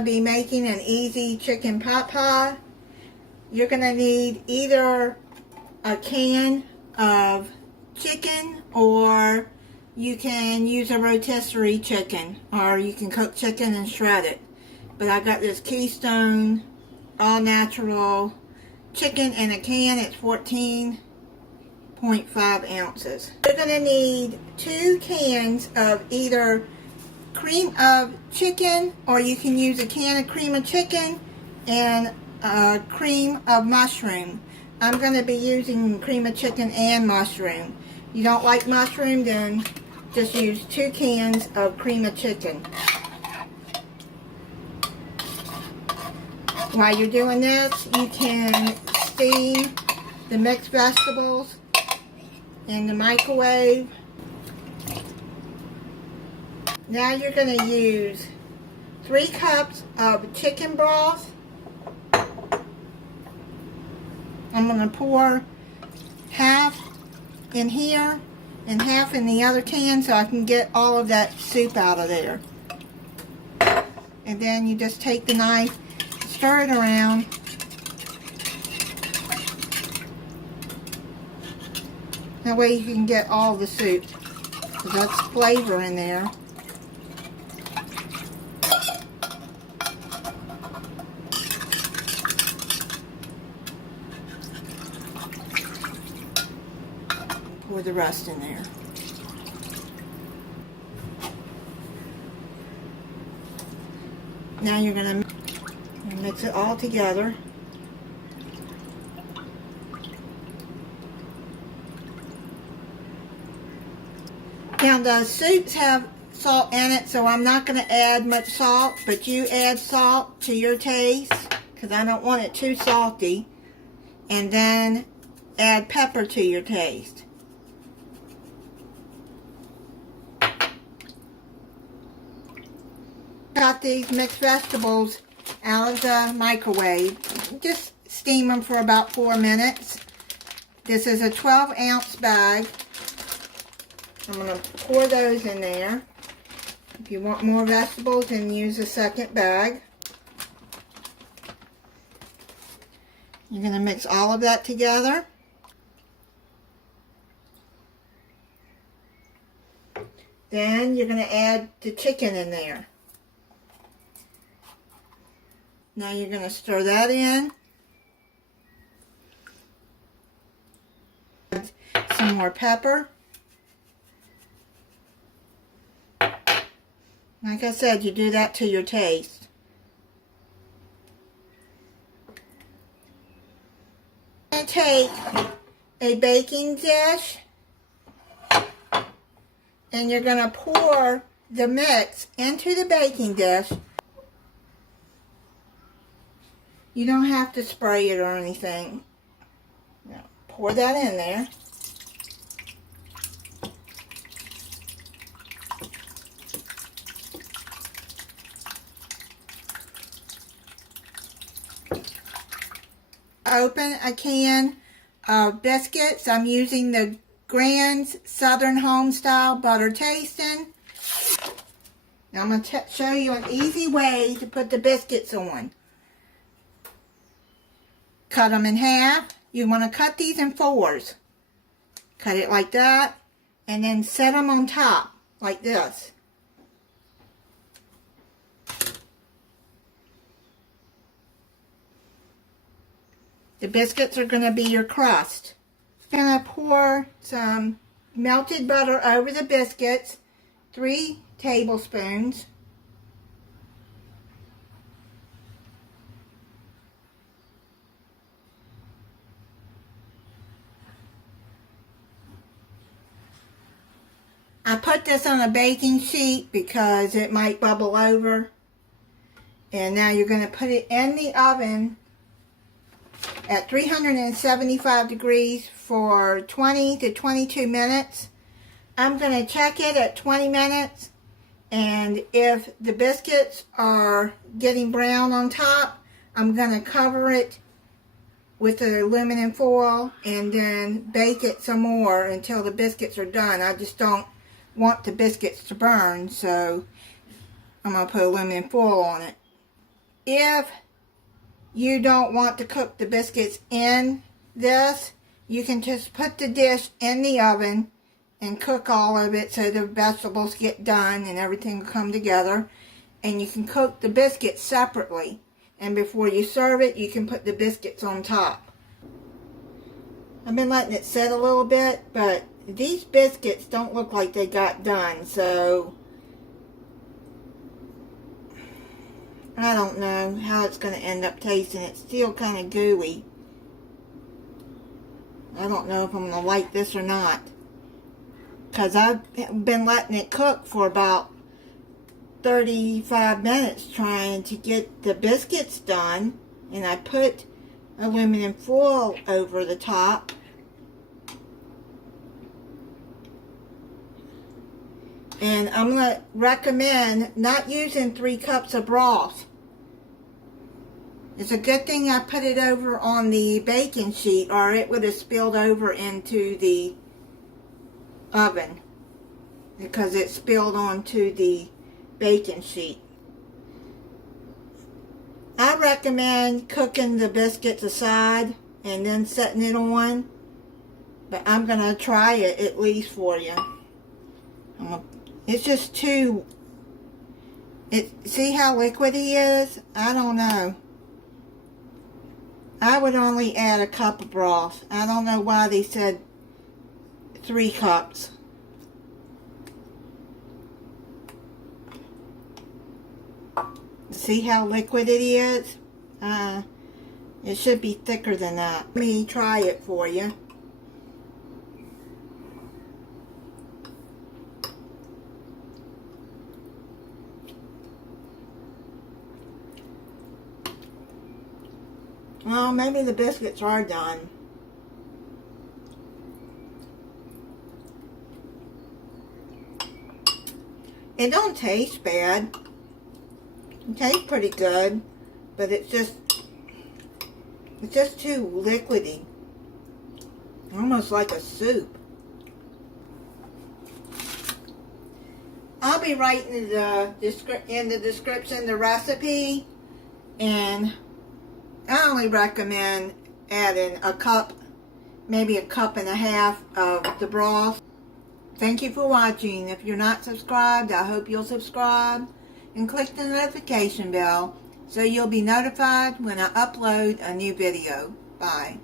to be making an easy chicken pot pie, you're going to need either a can of chicken, or you can use a rotisserie chicken, or you can cook chicken and shred it. But I got this Keystone all natural chicken in a can. It's 14.5 ounces. You're going to need 2 cans of either cream of chicken, or you can use a can of cream of chicken and cream of mushroom. I'm going to be using cream of chicken and mushroom. You don't like mushroom, then just use 2 cans of cream of chicken. While you're doing this, you can steam the mixed vegetables in the microwave. Now you're going to use 3 cups of chicken broth. I'm going to pour half in here and half in the other can so I can get all of that soup out of there. And then you just take the knife, stir it around. That way you can get all the soup, because that's flavor in there. Pour the rest in there. Now you're going to mix it all together. Now the soups have salt in it, so I'm not going to add much salt, but you add salt to your taste, because I don't want it too salty. And then add pepper to your taste. Got these mixed vegetables out of the microwave. Just steam them for about 4 minutes. This is a 12-ounce bag. I'm going to pour those in there. If you want more vegetables, then use a second bag. You're going to mix all of that together. Then you're going to add the chicken in there. Now you're going to stir that in. Add some more pepper. Like I said, you do that to your taste. And take a baking dish, and you're going to pour the mix into the baking dish. You don't have to spray it or anything. Now, pour that in there. Open a can of biscuits. I'm using the Grand's Southern Homestyle Butter Tasting. Now I'm going to show you an easy way to put the biscuits on. Cut them in half. You want to cut these in 4s. Cut it like that, and then set them on top like this. The biscuits are going to be your crust. I'm going to pour some melted butter over the biscuits, 3 tablespoons. I put this on a baking sheet because it might bubble over. And now you're going to put it in the oven at 375 degrees for 20 to 22 minutes. I'm going to check it at 20 minutes. And if the biscuits are getting brown on top, I'm going to cover it with the aluminum foil and then bake it some more until the biscuits are done. I just don't want the biscuits to burn, so I'm going to put aluminum foil on it. if you don't want to cook the biscuits in this, you can just put the dish in the oven and cook all of it so the vegetables get done and everything will come together. And you can cook the biscuits separately. And before you serve it, you can put the biscuits on top. I've been letting it sit a little bit, but these biscuits don't look like they got done, so I don't know how it's going to end up tasting. It's still kind of gooey. I don't know if I'm going to like this or not, because I've been letting it cook for about 35 minutes trying to get the biscuits done, and I put aluminum foil over the top. And I'm going to recommend not using 3 cups of broth. It's a good thing I put it over on the baking sheet, or it would have spilled over into the oven, because it spilled onto the baking sheet. I recommend cooking the biscuits aside and then setting it on, but I'm going to try it at least for you. It's just too, see how liquidy he is? I don't know. I would only add a cup of broth. I don't know why they said 3 cups. See how liquid it is? It should be thicker than that. Let me try it for you. Well, maybe the biscuits are done. It don't taste bad. It tastes pretty good, but it's just too liquidy. Almost like a soup. I'll be writing in the description the recipe, and I only recommend adding a cup, maybe a cup and a half of the broth. Thank you for watching. If you're not subscribed, I hope you'll subscribe and click the notification bell so you'll be notified when I upload a new video. Bye.